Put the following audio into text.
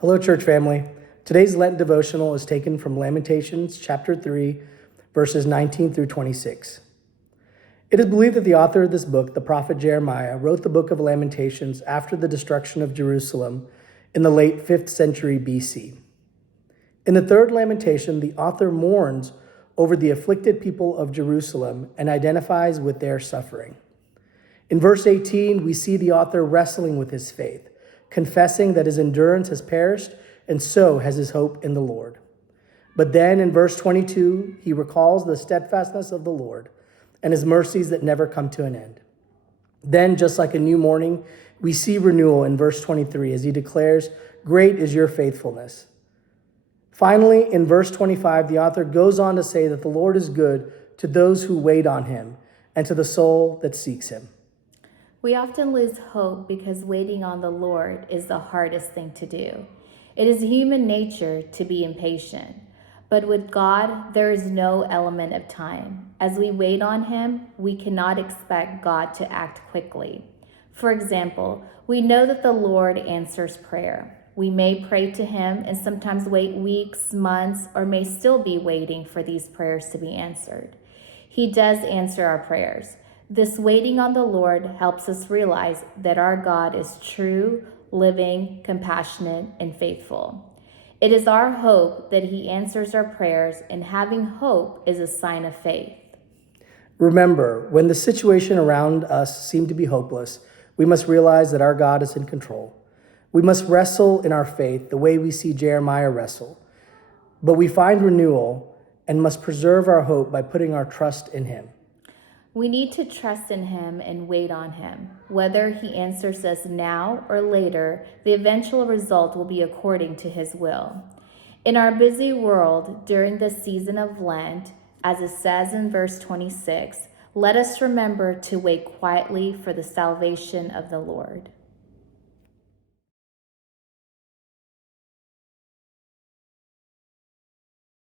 Hello, church family. Today's Lent Devotional is taken from Lamentations chapter 3, verses 19 through 26. It is believed that the author of this book, the prophet Jeremiah, wrote the book of Lamentations after the destruction of Jerusalem in the late 5th century BC. In the third lamentation, the author mourns over the afflicted people of Jerusalem and identifies with their suffering. In verse 18, we see the author wrestling with his faith, confessing that his endurance has perished, and so has his hope in the Lord. But then in verse 22, he recalls the steadfastness of the Lord and his mercies that never come to an end. Then, just like a new morning, we see renewal in verse 23 as he declares, "Great is your faithfulness." Finally, in verse 25, the author goes on to say that the Lord is good to those who wait on him and to the soul that seeks him. We often lose hope because waiting on the Lord is the hardest thing to do. It is human nature to be impatient. But with God, there is no element of time. As we wait on him, we cannot expect God to act quickly. For example, we know that the Lord answers prayer. We may pray to him and sometimes wait weeks, months, or may still be waiting for these prayers to be answered. He does answer our prayers. This waiting on the Lord helps us realize that our God is true, living, compassionate, and faithful. It is our hope that he answers our prayers, and having hope is a sign of faith. Remember, when the situation around us seems to be hopeless, we must realize that our God is in control. We must wrestle in our faith the way we see Jeremiah wrestle. But we find renewal and must preserve our hope by putting our trust in him. We need to trust in him and wait on him. Whether he answers us now or later, the eventual result will be according to his will. In our busy world during the season of Lent, as it says in verse 26, let us remember to wait quietly for the salvation of the Lord.